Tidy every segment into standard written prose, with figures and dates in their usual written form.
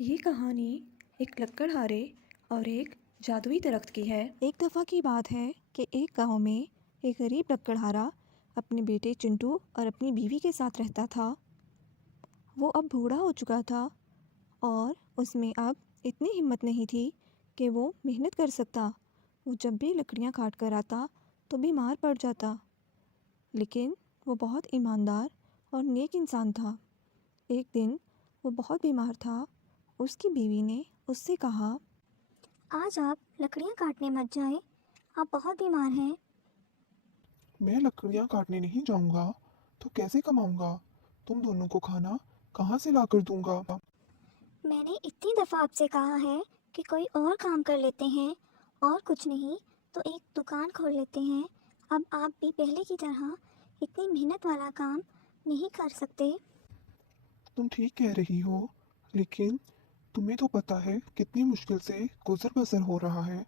ये कहानी एक लकड़हारे और एक जादुई दरख्त की है। एक दफ़ा की बात है कि एक गांव में एक गरीब लकड़हारा अपने बेटे चिंटू और अपनी बीवी के साथ रहता था। वो अब बूढ़ा हो चुका था और उसमें अब इतनी हिम्मत नहीं थी कि वो मेहनत कर सकता। वो जब भी लकड़ियाँ काट कर आता तो बीमार पड़ जाता। लेकिन वो बहुत ईमानदार और नेक इंसान था। एक दिन वो बहुत बीमार था। उसकी बीवी ने उससे कहा, आज आप लकड़ियाँ काटने मत जाएं, आप बहुत बीमार हैं। मैं लकड़ियाँ काटने नहीं जाऊंगा तो कैसे कमाऊंगा? तुम दोनों को खाना कहाँ से लाकर दूंगा? मैंने इतनी दफ़ा आपसे कहा है कि कोई और काम कर लेते हैं, और कुछ नहीं तो एक दुकान खोल लेते हैं। अब आप भी पहले की तरह इतनी मेहनत वाला काम नहीं कर सकते। तुम ठीक कह रही हो, लेकिन तुम्हें तो पता है कितनी मुश्किल से गुजर बसर हो रहा है।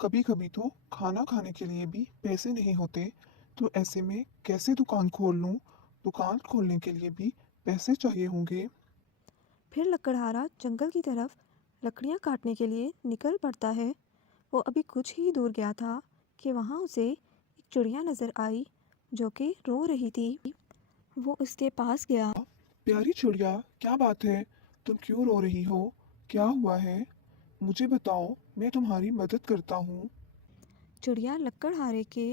कभी कभी तो खाना खाने के लिए भी पैसे नहीं होते, तो ऐसे में कैसे दुकान खोल लूं? दुकान खोलने के लिए भी पैसे चाहिए होंगे। फिर लकड़हारा जंगल की तरफ लकड़ियाँ काटने के लिए निकल पड़ता है। वो अभी कुछ ही दूर गया था कि वहाँ उसे एक चिड़िया नज़र आई जो कि रो रही थी। वो उसके पास गया। प्यारी चिड़िया, क्या बात है? तुम क्यों रो रही हो? क्या हुआ है? मुझे बताओ, मैं तुम्हारी मदद करता हूँ। चिड़िया लकड़हारे के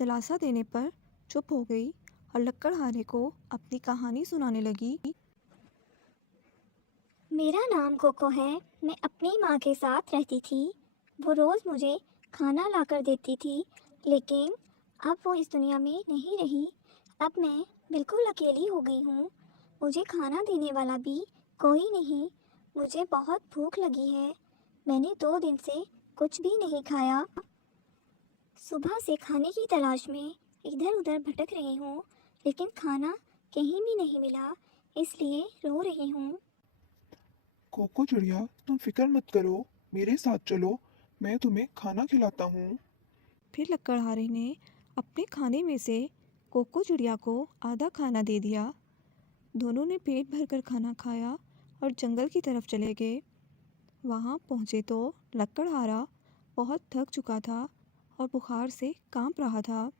दिलासा देने पर चुप हो गई और लकड़हारे को अपनी कहानी सुनाने लगी। मेरा नाम कोको है। मैं अपनी माँ के साथ रहती थी। वो रोज़ मुझे खाना लाकर देती थी, लेकिन अब वो इस दुनिया में नहीं रही। अब मैं बिल्कुल अकेली हो गई हूँ। मुझे खाना देने वाला भी कोई नहीं। मुझे बहुत भूख लगी है। मैंने 2 दिन से कुछ भी नहीं खाया। सुबह से खाने की तलाश में इधर उधर भटक रही हूँ, लेकिन खाना कहीं भी नहीं मिला, इसलिए रो रही हूँ। कोको चिड़िया, तुम फिक्र मत करो, मेरे साथ चलो, मैं तुम्हें खाना खिलाता हूँ। फिर लकड़हारे ने अपने खाने में से कोको चिड़िया को आधा खाना दे दिया। दोनों ने पेट भरकर खाना खाया और जंगल की तरफ चले गए। वहाँ पहुँचे तो लकड़हारा बहुत थक चुका था और बुखार से कांप रहा था।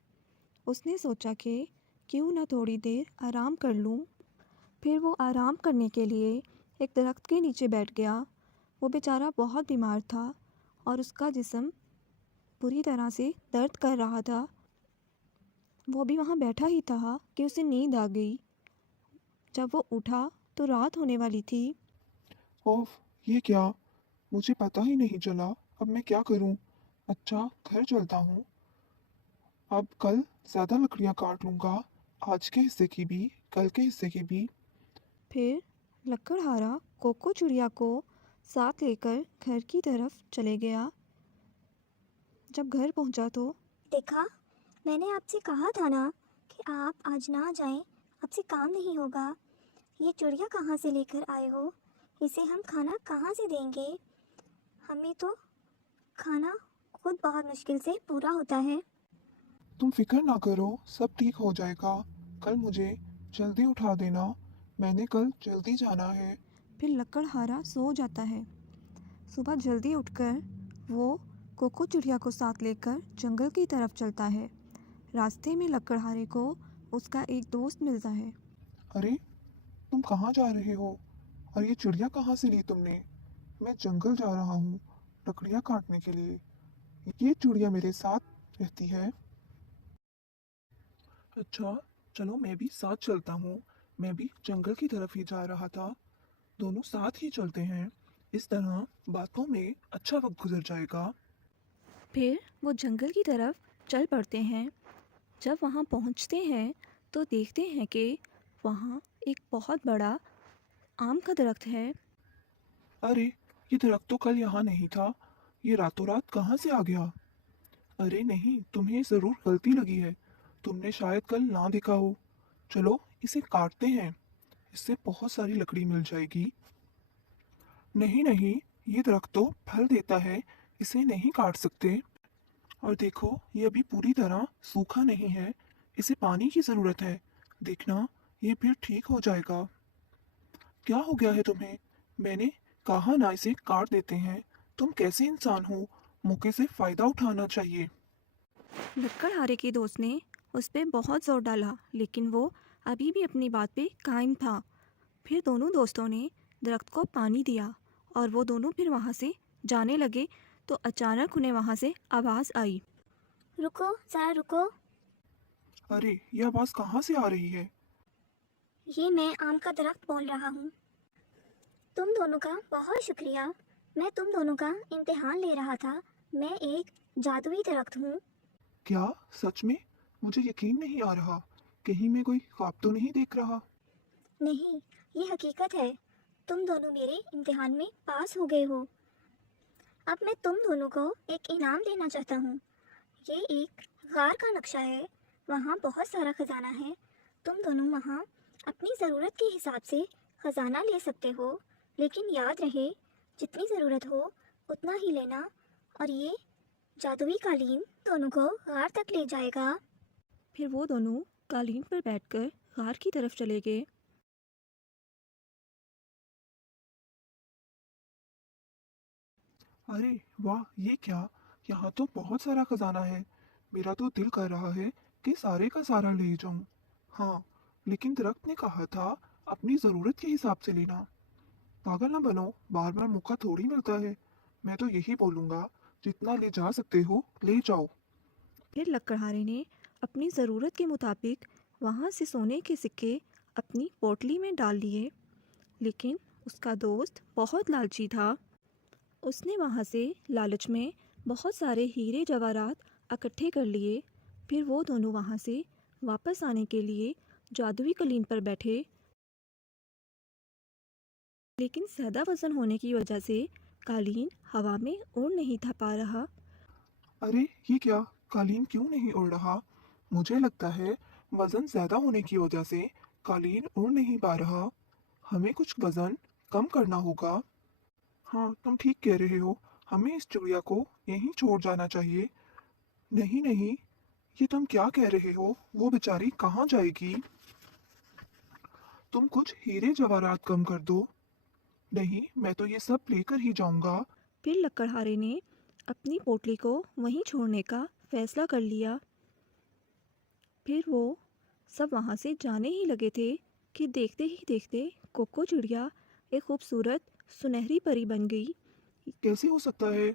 उसने सोचा कि क्यों ना थोड़ी देर आराम कर लूँ। फिर वो आराम करने के लिए एक दरख्त के नीचे बैठ गया। वो बेचारा बहुत बीमार था और उसका जिस्म बुरी तरह से दर्द कर रहा था। वो भी वहाँ बैठा ही था कि उसे नींद आ गई। जब वो उठा तो रात होने वाली थी। ओफ, ये क्या? मुझे पता ही नहीं चला। अब मैं क्या करूँ? अच्छा, घर चलता हूँ। अब कल ज़्यादा लकड़ियाँ काट लूँगा, आज के हिस्से की भी, कल के हिस्से की भी। फिर लकड़हारा कोको चिड़िया को साथ लेकर घर की तरफ चले गया। जब घर पहुंचा तो देखा, मैंने आपसे कहा था ना कि आप आज ना जाएं, आपसे काम नहीं होगा। ये चिड़िया कहाँ से लेकर आए हो? इसे हम खाना कहाँ से देंगे? हमें तो खाना खुद बहुत मुश्किल से पूरा होता है। तुम फिक्र ना करो, सब ठीक हो जाएगा। कल मुझे जल्दी उठा देना, मैंने कल जल्दी जाना है। फिर लकड़हारा सो जाता है। सुबह जल्दी उठकर वो कोको चिड़िया को साथ लेकर जंगल की तरफ चलता है। रास्ते में लकड़हारे को उसका एक दोस्त मिलता है। अरे, तुम कहाँ जा रहे हो? और ये चिड़िया कहाँ से ली तुमने? मैं जंगल जा रहा हूँ लकड़ियाँ काटने के लिए। ये चिड़िया मेरे साथ रहती है। अच्छा, चलो मैं भी साथ चलता हूँ। मैं भी जंगल की तरफ ही जा रहा था। दोनों साथ ही चलते हैं। इस तरह बातों में अच्छा वक्त गुजर जाएगा। फिर वो जंगल की तरफ चल पड़ते हैं। जब वहाँ पहुँचते हैं तो देखते हैं कि वहाँ एक बहुत बड़ा आम का दरख्त है। अरे, ये दरख्त तो कल यहाँ नहीं था। ये रातों रात कहाँ से आ गया? अरे नहीं, तुम्हें जरूर गलती लगी है। तुमने शायद कल ना देखा हो। चलो, इसे काटते हैं। इससे बहुत सारी लकड़ी मिल जाएगी। नहीं नहीं, ये दरख्त तो फल देता है, इसे नहीं काट सकते। और देखो, ये अभी पूरी तरह सूखा नहीं है, इसे पानी की जरूरत है। देखना, ये फिर ठीक हो जाएगा। क्या हो गया है तुम्हें? मैंने कहा ना इसे काट देते हैं। तुम कैसे इंसान हो? मौके से फायदा उठाना चाहिए। लकड़हारे के दोस्त ने उस पर बहुत जोर डाला, लेकिन वो अभी भी अपनी बात पे कायम था। फिर दोनों दोस्तों ने दरख्त को पानी दिया और वो दोनों फिर वहाँ से जाने लगे, तो अचानक उन्हें वहाँ से आवाज़ आई। रुको, ज़रा रुको। अरे, ये आवाज कहाँ से आ रही है? ये मैं आम का दरख्त बोल रहा हूँ। तुम दोनों का बहुत शुक्रिया। मैं तुम दोनों का इम्तिहान ले रहा था। मैं एक जादुई दरख्त हूँ। क्या? सच में? मुझे यकीन नहीं आ रहा। कहीं मैं कोई ख्वाब तो नहीं देख रहा? नहीं, ये हकीकत है। तुम दोनों मेरे इम्तिहान में पास हो गए हो। अब मैं तुम दोनों को एक इनाम देना चाहता हूँ। ये एक गार का नक्शा है। वहाँ बहुत सारा खजाना है। तुम दोनों वहाँ अपनी ज़रूरत के हिसाब से खजाना ले सकते हो, लेकिन याद रहे, जितनी ज़रूरत हो उतना ही लेना। और ये जादुई कालीन दोनों को गार तक ले जाएगा। फिर वो दोनों कालीन पर बैठकर गार की तरफ चले गए। अरे वाह, ये क्या! यहाँ तो बहुत सारा खजाना है। मेरा तो दिल कर रहा है कि सारे का सारा ले जाऊं। हाँ, लेकिन दरख्त ने कहा था अपनी जरूरत के हिसाब से लेना। पागल ना बनो, बार बार मौका थोड़ी मिलता है। मैं तो यही बोलूंगा, जितना ले जा सकते हो ले जाओ। फिर लकड़हारे ने अपनी ज़रूरत के मुताबिक वहाँ से सोने के सिक्के अपनी पोटली में डाल लिए, लेकिन उसका दोस्त बहुत लालची था। उसने वहाँ से लालच में बहुत सारे हीरे जवाहरात इकट्ठे कर लिए। फिर वो दोनों वहाँ से वापस आने के लिए जादुई कालीन पर बैठे, लेकिन ज़्यादा वज़न होने की वजह से कालीन हवा में उड़ नहीं था पा रहा। अरे ये क्या! कालीन क्यों नहीं उड़ रहा? मुझे लगता है वजन ज्यादा होने की वजह से कालीन उड़ नहीं पा रहा। हमें कुछ वजन कम करना होगा। हाँ, तुम ठीक कह रहे हो। हमें इस चिड़िया को यहीं छोड़ जाना चाहिए। नहीं नहीं, ये तुम क्या कह रहे हो? वो बेचारी कहाँ जाएगी? तुम कुछ हीरे जवाहरात कम कर दो। नहीं, मैं तो ये सब लेकर ही जाऊंगा। फिर लकड़हारे ने अपनी पोटली को वहीं छोड़ने का फैसला कर लिया। फिर वो सब वहाँ से जाने ही लगे थे कि देखते ही देखते कोको चिड़िया एक खूबसूरत सुनहरी परी बन गई। कैसे हो सकता है?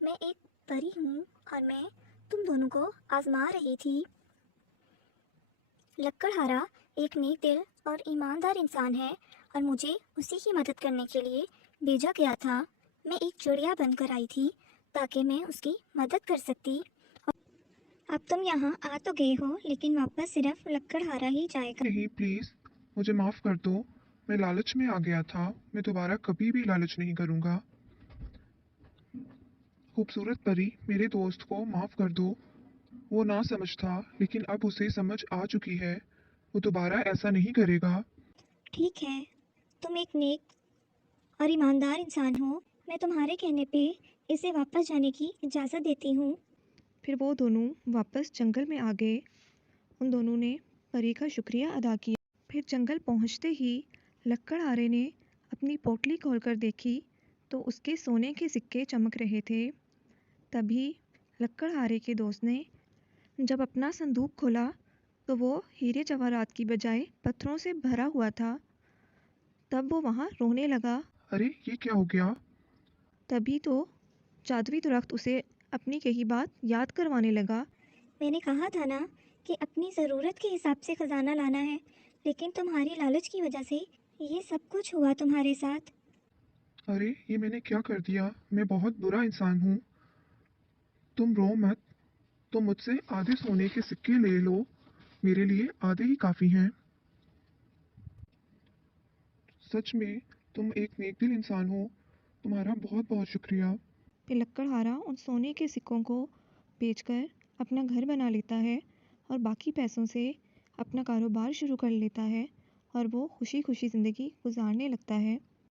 मैं एक परी हूँ और मैं तुम दोनों को आजमा रही थी। लक्कड़हारा एक नेक दिल और ईमानदार इंसान है और मुझे उसी की मदद करने के लिए भेजा गया था। मैं एक चिड़िया बनकर आई थी ताकि मैं उसकी मदद कर सकती। अब तुम यहाँ आ तो गए हो, लेकिन वापस सिर्फ लक्कड़हारा ही जाएगा। नहीं प्लीज, मुझे माफ कर दो। मैं लालच में आ गया था। मैं दोबारा कभी भी लालच नहीं करूंगा। खूबसूरत परी, मेरे दोस्त को माफ कर दो। वो ना समझ था, लेकिन अब उसे समझ आ चुकी है। वो दोबारा ऐसा नहीं करेगा। ठीक है, तुम एक नेक और ईमानदार इंसान हो। मैं तुम्हारे कहने पे इसे वापस जाने की इजाज़त देती हूँ। फिर वो दोनों वापस जंगल में आ गए। उन दोनों ने परी का शुक्रिया अदा किया। फिर जंगल पहुंचते ही लकड़हारे ने अपनी पोटली खोलकर देखी, तो उसके सोने के सिक्के चमक रहे थे। तभी लकड़हारे के दोस्त ने जब अपना संदूक खोला, तो वो हीरे जवाहरात की बजाय पत्थरों से भरा हुआ था। तब वो वहाँ रोने लगा। अरे ये क्या हो गया? तभी तो जादुई दरख्त उसे अपनी कही बात याद करवाने लगा। मैंने कहा था ना कि अपनी ज़रूरत के हिसाब से ख़जाना लाना है, लेकिन तुम्हारी लालच की वजह से ये सब कुछ हुआ तुम्हारे साथ। अरे ये मैंने क्या कर दिया? मैं बहुत बुरा इंसान हूँ। तुम रो मत। तुम मुझसे आधे सोने के सिक्के ले लो। मेरे लिए आधे ही काफी हैं। सच में तुम एक नेकदिल इंसान हो। तुम्हारा बहुत बहुत शुक्रिया। फिर लकड़हारा उन सोने के सिक्कों को बेचकर अपना घर बना लेता है और बाकी पैसों से अपना कारोबार शुरू कर लेता है और वो खुशी खुशी ज़िंदगी गुजारने लगता है।